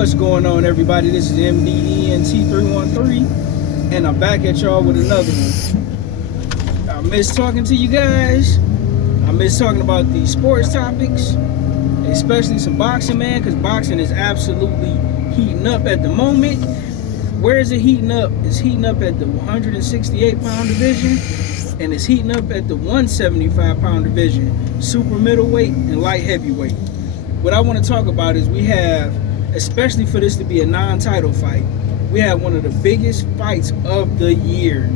What's going on, everybody? This is MDENT313, and I'm back at y'all with another one. I miss talking to you guys. I miss talking about these sports topics, especially some boxing, man, because boxing is absolutely heating up at the moment. Where is it heating up? It's heating up at the 168-pound division, and it's heating up at the 175-pound division, super middleweight and light heavyweight. What I want to talk about is we have, especially for this to be a non-title fight, we have one of the biggest fights of the year.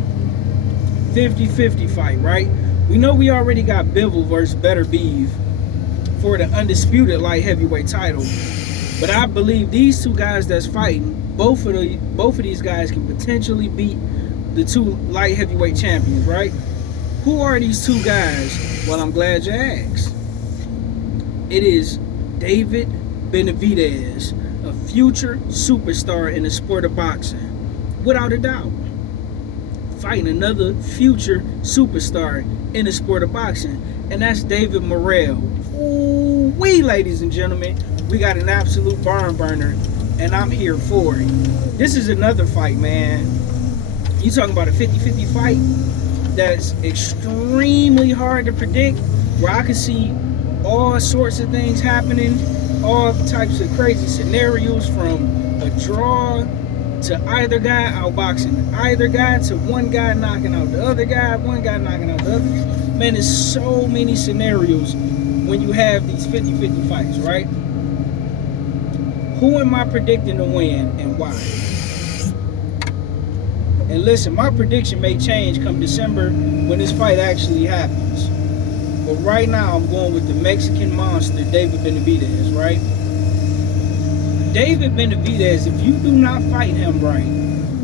50-50 fight, right? We know we already got Bivol versus Better Beef for the undisputed light heavyweight title. But I believe these two guys that's fighting, both of these guys can potentially beat the two light heavyweight champions, right? Who are these two guys? Well, I'm glad you asked. It is David Benavides, a future superstar in the sport of boxing, without a doubt. Fighting another future superstar in the sport of boxing, and that's David Morrell. Ooh-wee, ladies and gentlemen, we got an absolute barn burner, and I'm here for it. This is another fight, man. You talking about a 50-50 fight that's extremely hard to predict, where I could see all sorts of things happening, all types of crazy scenarios, from a draw to either guy outboxing either guy, to one guy knocking out the other guy, one guy knocking out the other. Man, there's so many scenarios when you have these 50-50 fights, right? Who am I predicting to win and why? And listen, my prediction may change come December when this fight actually happens. But right now, I'm going with the Mexican monster, David Benavides, right? David Benavides, if you do not fight him right,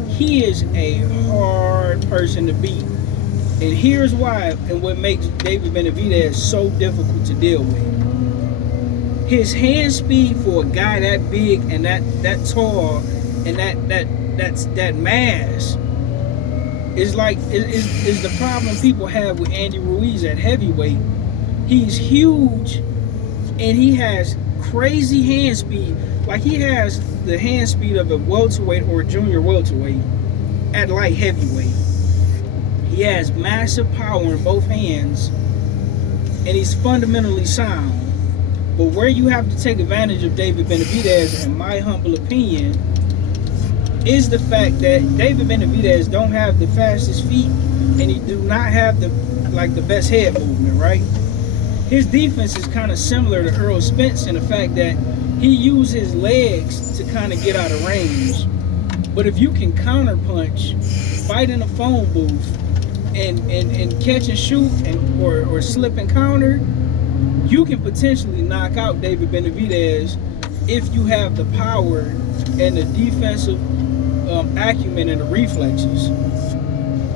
he is a hard person to beat. And here's why, and what makes David Benavides so difficult to deal with. His hand speed for a guy that big and that tall and that mass is the problem people have with Andy Ruiz at heavyweight. He's huge and he has crazy hand speed. Like, he has the hand speed of a welterweight or a junior welterweight at light heavyweight. He has massive power in both hands, and he's fundamentally sound. But where you have to take advantage of David Benavides, in my humble opinion, is the fact that David Benavides don't have the fastest feet, and he do not have the best head movement, right? His defense is kind of similar to Earl Spence in the fact that he uses his legs to kind of get out of range. But if you can counter punch, fight in a phone booth, and catch and shoot or slip and counter, you can potentially knock out David Benavides if you have the power and the defensive acumen and the reflexes.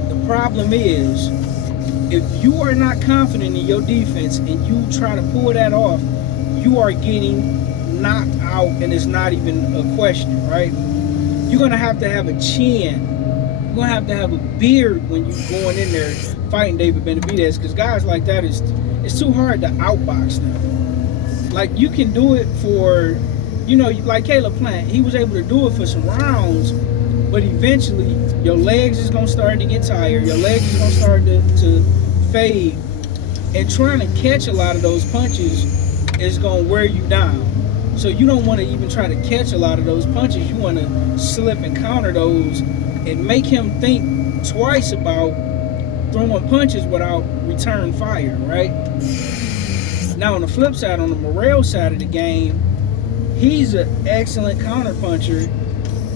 The problem is, if you are not confident in your defense and you try to pull that off, you are getting knocked out, and it's not even a question, right? You're gonna have to have a chin. You're gonna have to have a beard when you're going in there fighting David Benavides, because guys like that, it's too hard to outbox them. Like, you can do it for, like Caleb Plant, he was able to do it for some rounds, but eventually your legs is gonna start to get tired, your legs is gonna start to fade, and trying to catch a lot of those punches is gonna wear you down. So you don't want to even try to catch a lot of those punches. You want to slip and counter those and make him think twice about throwing punches without return fire, right? Now, on the flip side, on the Morrell side of the game, he's an excellent counter puncher.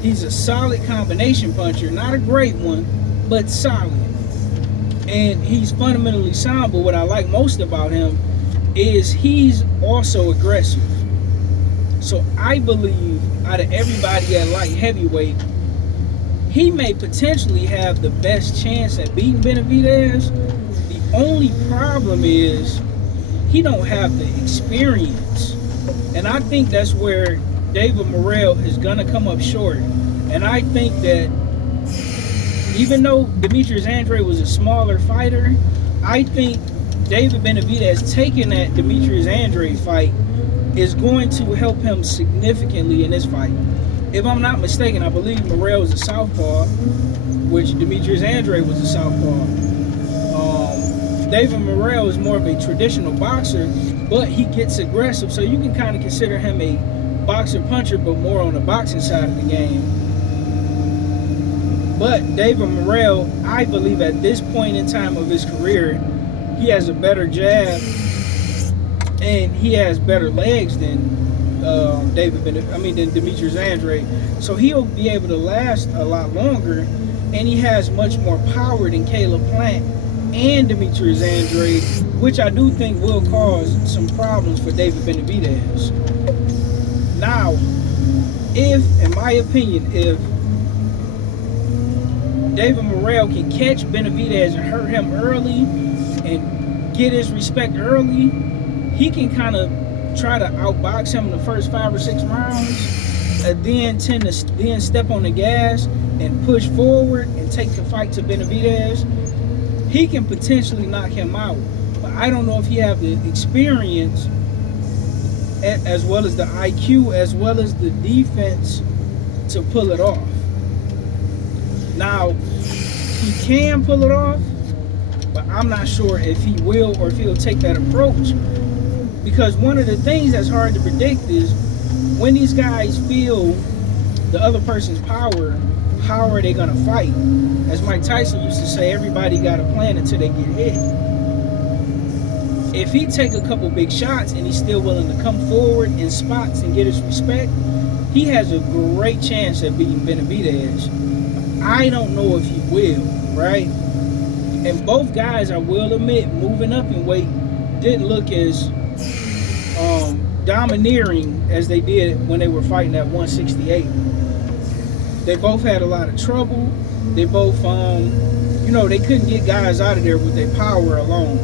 He's a solid combination puncher. Not a great one, but solid. And he's fundamentally sound, but what I like most about him is he's also aggressive. So I believe out of everybody at light heavyweight, he may potentially have the best chance at beating Benavides. The only problem is he don't have the experience. And I think that's where David Morrell is going to come up short. And I think that even though Demetrius Andrade was a smaller fighter, I think David Benavides taking that Demetrius Andrade fight is going to help him significantly in this fight. If I'm not mistaken, I believe Morrell is a southpaw, which Demetrius Andrade was a southpaw. David Morrell is more of a traditional boxer, but he gets aggressive, so you can kind of consider him a boxer puncher, but more on the boxing side of the game. But David Morrell, I believe at this point in time of his career, he has a better jab and he has better legs than than Demetrius Andrade. So he'll be able to last a lot longer, and he has much more power than Caleb Plant and Demetrius Andrade, which I do think will cause some problems for David Benavides. Now, in my opinion, if David Morrell can catch Benavides and hurt him early and get his respect early, he can kind of try to outbox him in the first 5 or 6 rounds, and then step on the gas and push forward and take the fight to Benavides. He can potentially knock him out, but I don't know if he have the experience as well as the IQ as well as the defense to pull it off. Now, he can pull it off, but I'm not sure if he will or if he'll take that approach, because one of the things that's hard to predict is when these guys feel the other person's power, how are they going to fight? As Mike Tyson used to say, everybody got a plan until they get hit. If he take a couple big shots and he's still willing to come forward in spots and get his respect, he has a great chance at beating Benavides. I don't know if he will, right? And both guys, I will admit, moving up in weight didn't look as domineering as they did when they were fighting at 168. They both had a lot of trouble. They both, they couldn't get guys out of there with their power alone.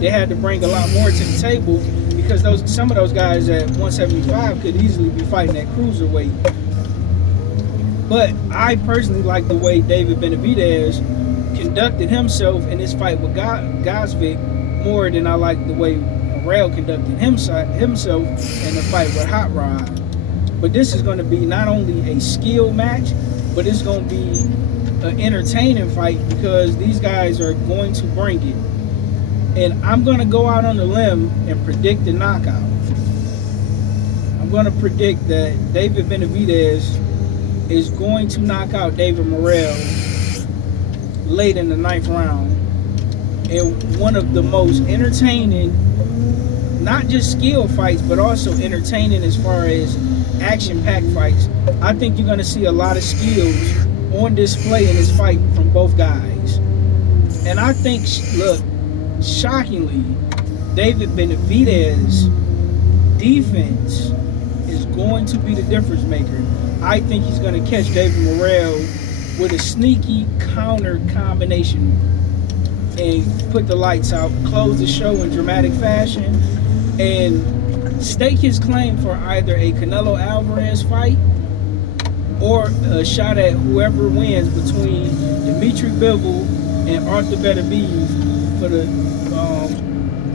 They had to bring a lot more to the table, because some of those guys at 175 could easily be fighting at cruiserweight. But I personally like the way David Benavides conducted himself in this fight with Gosvick more than I like the way Morrell conducted himself in the fight with Hot Rod. But this is going to be not only a skill match, but it's going to be an entertaining fight, because these guys are going to bring it. And I'm going to go out on a limb and predict the knockout. I'm going to predict that David Benavides is going to knock out David Morrell late in the 9th round. And one of the most entertaining, not just skill fights, but also entertaining as far as action-packed fights. I think you're going to see a lot of skills on display in this fight from both guys. And I think, look, shockingly, David Benavides' defense is going to be the difference maker. I think he's going to catch David Morrell with a sneaky counter combination and put the lights out, close the show in dramatic fashion, and stake his claim for either a Canelo Alvarez fight or a shot at whoever wins between Dimitri Bivol and Arthur Benavides for the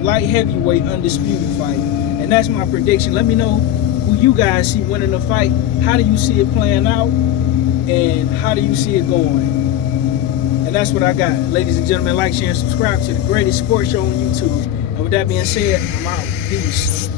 light heavyweight undisputed fight. And that's my prediction. Let me know who you guys see winning the fight. How do you see it playing out? And how do you see it going? And that's what I got. Ladies and gentlemen, like, share, and subscribe to the greatest sports show on YouTube. And with that being said, I'm out. Peace.